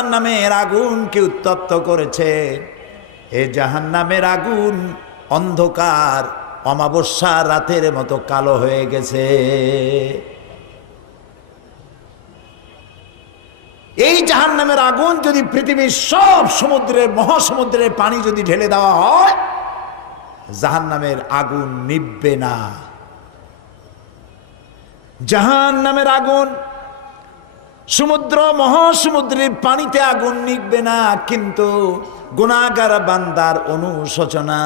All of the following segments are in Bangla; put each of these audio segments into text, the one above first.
জাহান্নামের আগুনকে উত্তপ্ত করেছে। এই জাহান্নামের আগুন অন্ধকার অমাবস্যা রাতের মতো কালো হয়ে গেছে। এই জাহান্নামের আগুন যদি পৃথিবীর সব সমুদ্রের মহাসমুদ্রের পানি যদি ঢেলে দেওয়া হয়, জাহান্নামের আগুন নিভবে না। জাহান্নামের আগুন সমুদ্র মহাসমুদ্রের পানিতে আগুন নিভবে না, কিন্তু গুনাহগার বান্দার অনুশোচনা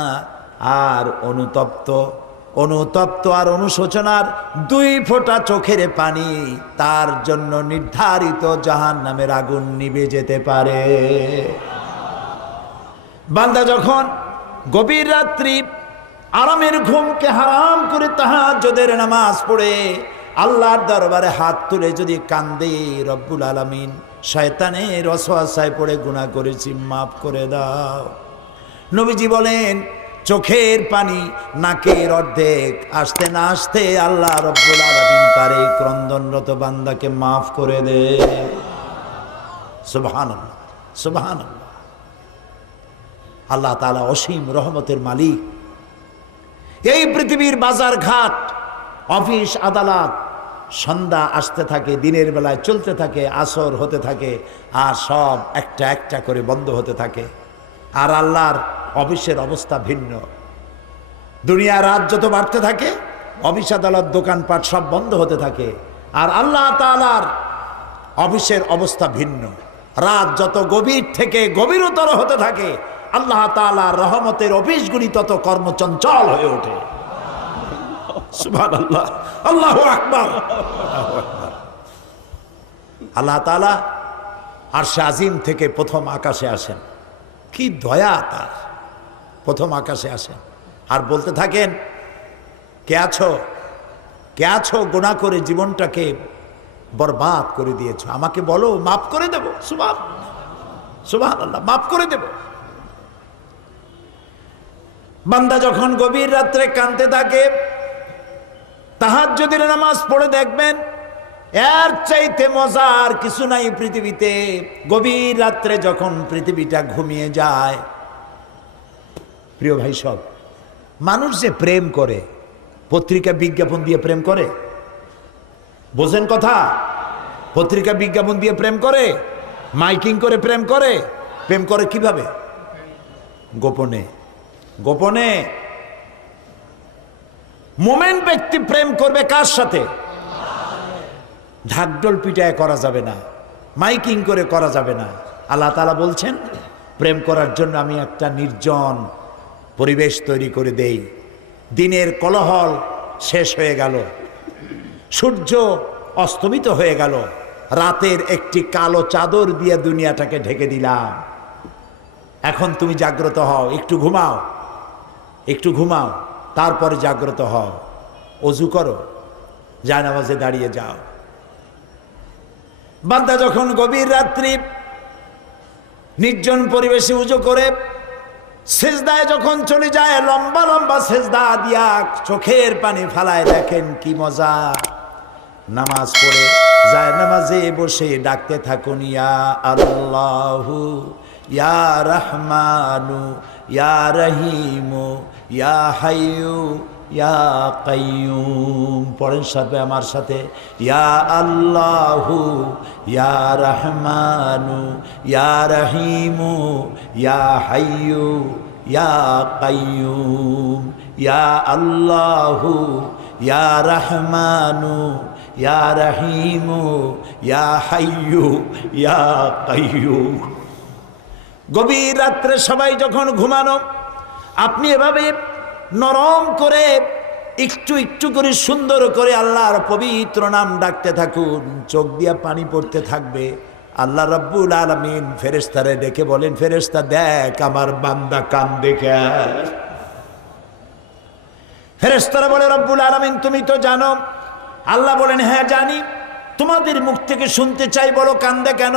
আর অনুতপ্ত আর অনুশোচনার 2 ফোঁটা চোখের পানি তার জন্য নির্ধারিত জাহান্নামের আগুন নিভে যেতে পারে। বান্দা যখন গভীর রাত্রি আরামের ঘুমকে হারাম করে তাহাজ্জুদের নামাজ পড়ে আল্লাহর দরবারে হাত তুলে যদি কান্দে, রব্বুল আলামিন শয়তানের ওয়াসওয়াসায় পড়ে গুনাহ করেছি, মাফ করে দাও। নবীজি বলেন, চোখের পানি নাকের অর্ধেক আসতে না আসতে আল্লাহ রব্বুল আলামিন তার এই ক্রন্দনরত বান্দাকে মাফ করে দে। সুবহানাল্লাহ, সুবহানাল্লাহ। আল্লাহ তাআলা অসীম রহমতের মালিক। এই পৃথিবীর বাজার ঘাট, অফিস আদালত সন্ধ্যা আসতে থাকে, দিনের বেলায় চলতে থাকে, আসর হতে থাকে, আর সব একটা একটা করে বন্ধ হতে থাকে। আর আল্লাহর অফিসের অবস্থা ভিন্ন। দুনিয়া রাত যত বাড়তে থাকে, অফিস আদালত দোকানপাট সব বন্ধ হতে থাকে। আর আল্লাহ তাআলার অফিসের অবস্থা ভিন্ন। রাত যত গভীর থেকে গভীরতর হতে থাকে, আল্লাহ তাআলার রহমতের অফিসগুলি তত কর্মচঞ্চল হয়ে ওঠে। সুবহানাল্লাহ, আল্লাহু আকবার, আল্লাহু আকবার। আল্লাহ তাআলা আরশে আজিম থেকে প্রথম আকাশে আসেন। কি দয়া তার! প্রথম আকাশে আসেন আর বলতে থাকেন, কে আছো, কে আছো গুনাহ করে জীবনটাকে বরবাদ করে দিয়েছো, আমাকে বলো, মাফ করে দেব। সুবহানাল্লাহ, মাফ করে দেব। বান্দা যখন গভীর রাত্রে কাঁদতে থাকে, তাহাজ্জুদের নামাজ পড়ে দেখবেন এর চাইতে মজার কিছু নাই পৃথিবীতে। গভীর রাত্রে যখন পৃথিবীটা ঘুমিয়ে যায়, প্রিয় ভাই সব, মানুষ যে প্রেম করে, পত্রিকা বিজ্ঞাপন দিয়ে প্রেম করে, বোঝেন কথা? পত্রিকা বিজ্ঞাপন দিয়ে প্রেম করে, মাইকিং করে প্রেম করে। প্রেম করে কিভাবে? গোপনে, গোপনে। মোমেন ব্যক্তি প্রেম করবে কার সাথে? ঢাকঢোল পিটায় করা যাবে না, মাইকিং করে করা যাবে না। আল্লাহ তাআলা বলছেন, প্রেম করার জন্য আমি একটা নির্জন পরিবেশ তৈরি করে দেই। দিনের কোলাহল শেষ হয়ে গেল, সূর্য অস্তমিত হয়ে গেল, রাতের একটি কালো চাদর দিয়ে দুনিয়াটাকে ঢেকে দিলাম। এখন তুমি জাগ্রত হও, একটু ঘুমাও, একটু ঘুমাও, তারপরে জাগ্রত হও, ওযু করো, জায়নামাজে দাঁড়িয়ে যাও। বান্দা যখন গভীর রাত্রি নির্জন পরিবেশে ওযু করে সিজদায় যখন চলে যায়, লম্বা লম্বা সিজদা দিয়া চোখের পানি ফালায়, দেখেন কি মজা। নামাজ পড়ে জায়নামাজে বসে ডাকতে থাকুন, ইয়া আল্লাহু ইয়া রহমানু ইয়া রহিমু ইয়া হাইয়ু ইয়া কাইয়ুম। পড়েন সাথে আমার সাথে, ইয়া আল্লাহু ইয়া রহমানু ইয়া রহিমু ইয়া হাইয়ু ইয়া কাইয়ুম। ইয়া আল্লাহু ইয়া রহমানু ইয়া রহিমু ইয়া হাইয়ু ইয়া কাইয়ুম। গভীর রাত্রে সবাই যখন ঘুমানো, আপনি এভাবে নরম করে একটু একটু করে সুন্দর করে আল্লাহর পবিত্র নাম ডাকতে থাকুন, চোখ দিয়া পানি পড়তে থাকবে। আল্লাহ রাব্বুল আলামিন ফেরেশতারে ডেকে বলেন, ফেরেশতা দেখ আমার বান্দা কান্দে কেন? ফেরেশতারা বলে, রব্বুল আলামিন তুমি তো জানো। আল্লাহ বলেন, হ্যাঁ জানি, তোমাদের মুখ থেকে শুনতে চাই, বলো কান্দে কেন?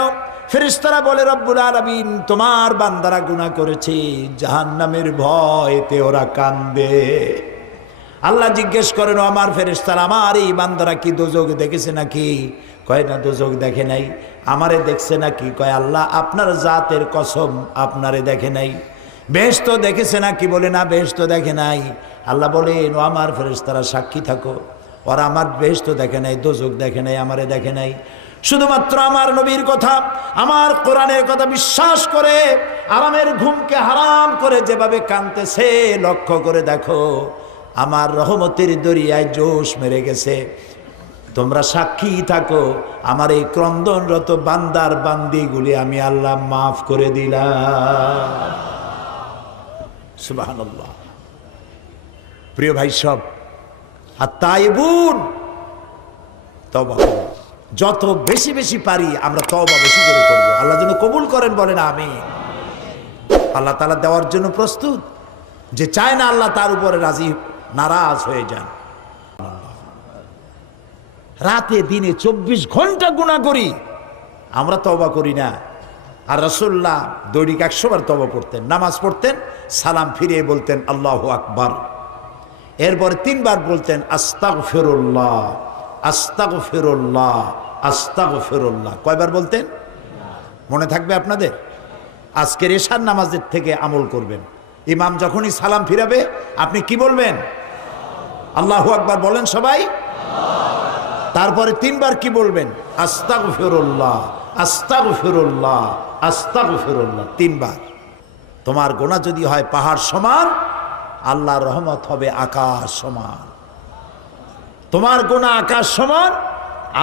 ফেরেশতারা বলে, রব্বুল আলামিন তোমার বান্দারা গুনাহ করেছে, জাহান্নামের ভয়তে ওরা কান্দে। আল্লাহ জিজ্ঞেস করেন, আমার ফেরেশতারা, আমার এই বান্দারা কি দোজখ দেখেছে নাকি? কয় না দোজক দেখে নাই। আমারে দেখছে নাকি? কয় আল্লাহ আপনার জাতের কসম আপনারে দেখে নাই। বেহেশত দেখেছে নাকি? বলে না বেহেশত দেখে নাই। আল্লাহ বলেন ও আমার ফেরেশতারা সাক্ষী থাকো, ওরা আমার বেহেশত দেখে নাই, দোজক দেখে নাই, আমারে দেখে নাই। শুধুমাত্র আমার নবীর কথা, আমার কোরআনের কথা বিশ্বাস করে আরামের ঘুমকে হারাম করে যেভাবে কাঁদতেছে লক্ষ্য করে দেখো, আমার রহমতের দরিয়ায় জোশ মেরে গেছে। তোমরা সাক্ষী থাকো, আমার এই ক্রন্দনরত বান্দার বান্দিগুলি আমি আল্লাহ মাফ করে দিলাম। সুবহানাল্লাহ। প্রিয় ভাই সব, আর তাইবুন, তওবা করো। যত বেশি বেশি পারি আমরা তওবা বেশি করে করবো। আল্লাহ যেন কবুল করেন, বলেন আমিন। আল্লাহ তাআলা দেওয়ার জন্য প্রস্তুত। যে চায় না আল্লাহ তার উপরে রাজি নারাজ হয়ে যান। রাতে দিনে 24 ঘন্টা গুনাহ করি, আমরা তওবা করি না। আর রাসূলুল্লাহ দৈনিক 100 বার তওবা পড়তেন, নামাজ পড়তেন, সালাম ফিরিয়ে বলতেন আল্লাহু আকবার, এরপর 3 বার বলতেন আস্তাগফিরুল্লাহ আস্তাগফিরুল্লাহ আস্তাগফিরুল্লাহ। কয়বার বলতেন মনে থাকবে আপনাদের? আজকের এশার নামাজের থেকে আমল করবেন। ইমাম যখনই সালাম ফিরাবে আপনি কি বলবেন? আল্লাহু আকবার বলেন সবাই। তারপরে 3 বার কি বলবেন? আস্তাগফিরুল্লাহ আস্তাগফিরুল্লাহ আস্তাগফিরুল্লাহ 3 বার। তোমার গুনাহ যদি হয় পাহাড় সমান, আল্লাহর রহমত হবে আকাশ সমান। তোমার গুনাহ আকাশ সমান,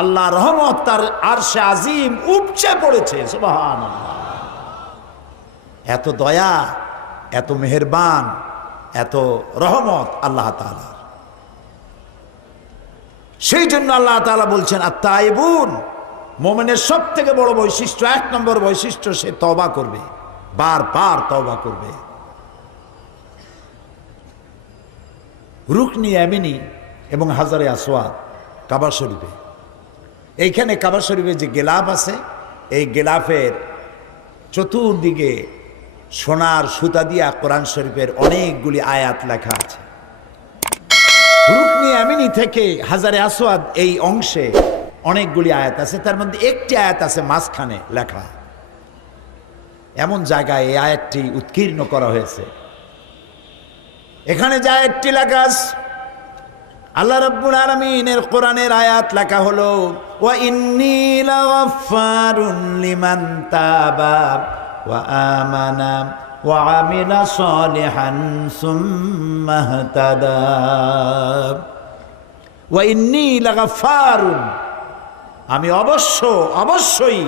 আল্লাহর রহমত তার আরশে আজিম উপচে পড়েছে। সুবহানাল্লাহ। এত দয়া, এত মেহেরবান, এত রহমত আল্লাহ তাআলা। সেই জন্য আল্লাহ তাআলা বলছেন আত-তাইবুন, মুমিনের সবথেকে বড় বৈশিষ্ট্য, 1 নম্বর বৈশিষ্ট্য, সে তওবা করবে, বারবার তওবা করবে। রুকনি ইয়ামিনী এবং হাজারে আসওয়াদ কাবা শরীফে, এইখানে কাবা শরীফে যে গেলাফ আছে, এই গেলাফের চতুর্দিকে সোনার সুতা দিয়া কোরআন শরীফের অনেকগুলি আয়াত লেখা আছে। রুকনি ইয়ামিনী থেকে হাজারে আসওয়াদ এই অংশে অনেকগুলি আয়াত আছে, তার মধ্যে একটি আয়াত আছে মাঝখানে লেখা। এমন জায়গায় এই আয়াতটি উৎকীর্ণ করা হয়েছে। এখানে যে আয়াতটি লেখা আছে, আল্লাহ রাব্বুল আলামিনের কোরআনের আয়াত লেখা হলো ওয়া ইন্নী লাগাফফারুন লিমান তাবা ওয়া আমানা ওয়া আমিলা সালিহান সুম্মা ইহতাদা। ওয়া ইন্নী লাগাফফারুন, আমি অবশ্যই